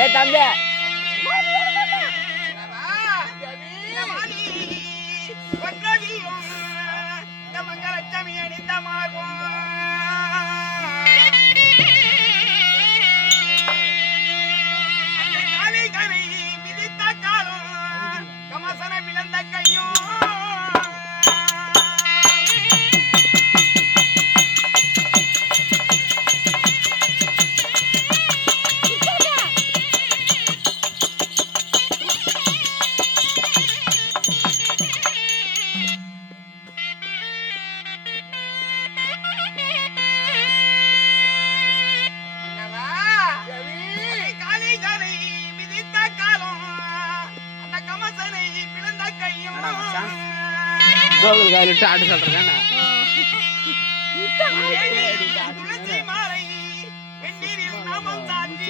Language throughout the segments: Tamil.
ஏ தம்பி மங்களலட்சுமி அணிந்த மார்போம் காலை கரை மிதித்த காலம் கமசன விழுந்த கையும் கோகுல் காலிட்டு ஆட்டு சொல்றேன் துளசி மாலை வெந்நீரில் நாமம் சாத்தி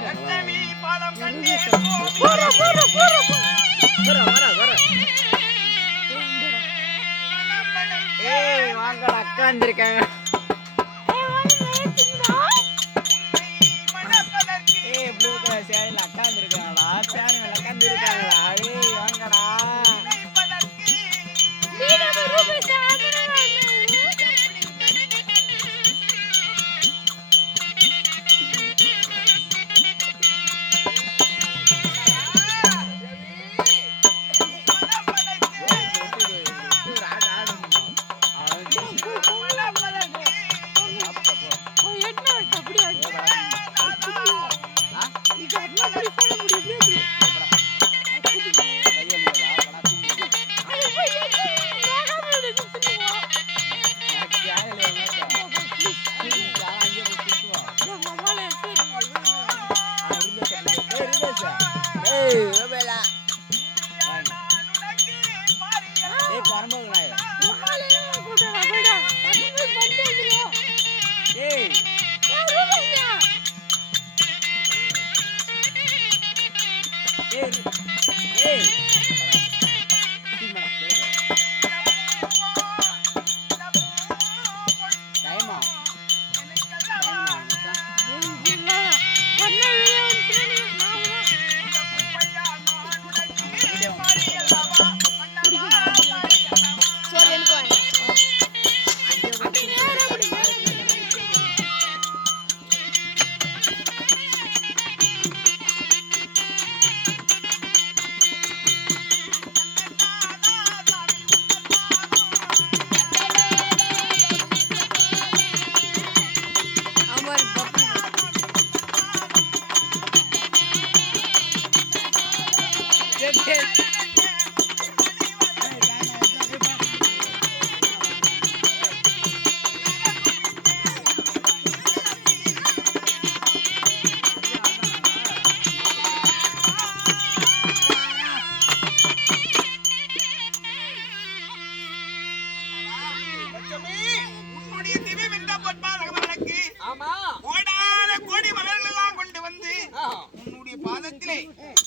லட்சுமி பாதம் கண்டே வாங்கடா அக்கா வந்திருக்காங்க சேரில் அக்கா வந்துருக்காங்களா சேரி மேல அக்கா இருக்காங்களா வாங்கடா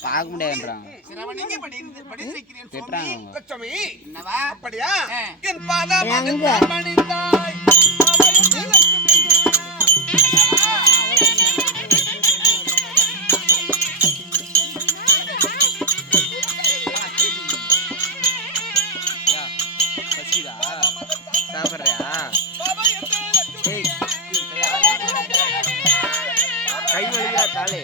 பார்க்க முடியாதுன்றாங்க. லட்சுமி என்னவா அப்படியா என் பாதம் பணிந்தாய் சாப்பிடுறியா கை வலியா காலே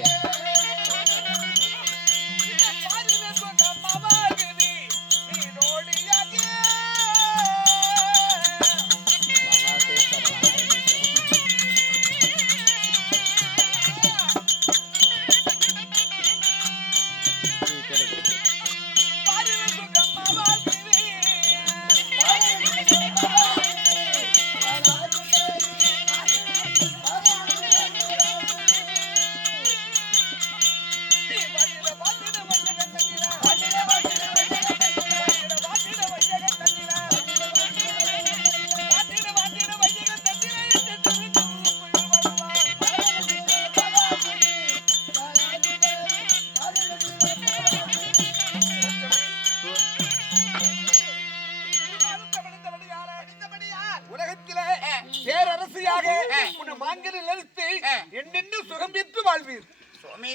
சுவாமி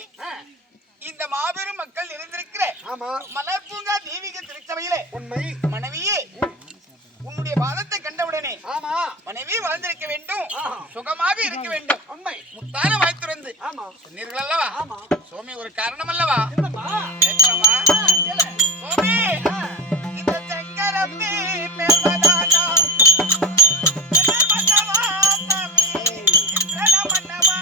இந்த மாபெரும் மக்கள் நிறைந்திருக்கிற மலர் பூங்கா தெய்வீக திருச்சபையிலே உண்மை மனைவியே உன்னுடைய பாதத்தை கண்டவுடனே மனைவி வாழ்ந்திருக்க வேண்டும், சுகமாக இருக்க வேண்டும். உண்மை முத்தான வாய் திறந்து சொன்னீர்கள் அல்லவா சுவாமி? ஒரு காரணம் அல்லவா? கேட்கலாமா சுவாமி? இந்த செங்கலம்பி மேல்மதானா மன்னவா சாமி இந்திரன மன்னவா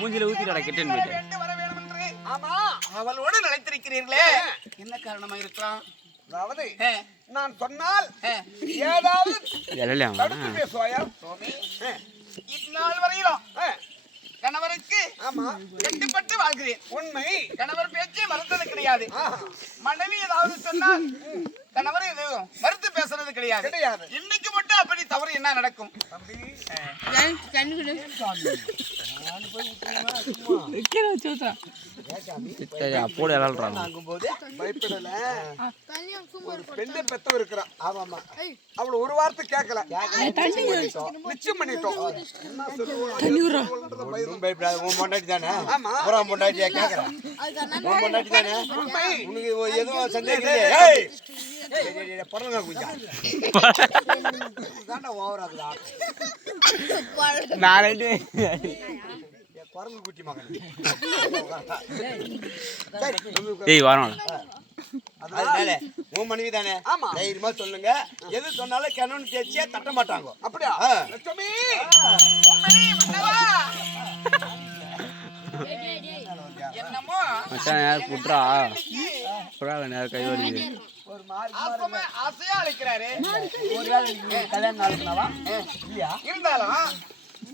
மூஞ்சில ஊத்திடா கெட்டன் போயிட்டு. அவளோடு நிலைத்திருக்கிறீர்களே, என்ன காரணமா இருக்கலாம்? அதாவது நான் சொன்னால் ஏதாவது தடுத்து பேசுவாயா? இந்நாள் வரையிலும் கணவருக்கு கட்டுப்பட்டு வாழ்கிறேன். உண்மை கணவர் பேச்சை மறுத்தது கிடையாது. மனைவி ஏதாவது சொன்னால் கணவர் எதுவும் மறுத்து பேசுறது கிடையாது. இன்னைக்கு மட்டும் அப்படி தவறு என்ன நடக்கும்? பயப்படல. ஒரு பெண்ணை பெத்தவ இருக்கிறான். அவள ஒரு வார்த்தை கேட்கல, நிச்சயம் பண்ணிட்டோம். பயப்படாத, உன் பொண்டாட்டி தானே? புறா பொண்டாட்டியா கேக்குறேன்? உன் பொண்டாட்டி தானே? உனக்கு எதுவும் சந்தேகம் இல்லையா? பரவாயில்ல கொஞ்சம் குரங்கு குட்டி மகன் அதனால உன் மனைவி தானே? தைரியமா சொல்லுங்க. எது சொன்னாலும் கணவன் பேச்சியா தட்ட மாட்டாங்க. அப்படியா? என்னமோ ஆசையா அழைக்கிறாரு. கல்யாணம் நாளுக்குனாவா? இல்லையா? இருந்தாலும்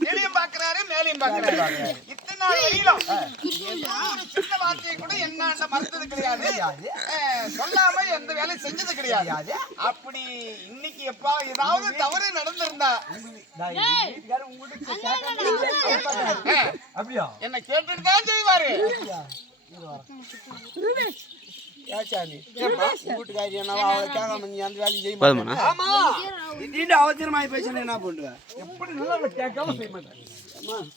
மேலையும் பாக்குறாரு, மேலையும் பாக்குறாரு. இத்தனை நாள் வரையிலும் ஒரு சின்ன வார்த்தையை கூட என்ன மறுத்தது கிடையாது, சொல்லாம எந்த வேலையும் செஞ்சது கிடையாது. அப்படி இன்னைக்கு எப்பா ஏதாவது தவறு நடந்திருந்தா என்ன கேட்டுட்டு தான் செய்வாரு. அவசரமாயி பேசுனா என்ன பண்ணுவேன்? எப்படி நல்லா கேட்காம செய்ய மாட்டேன்.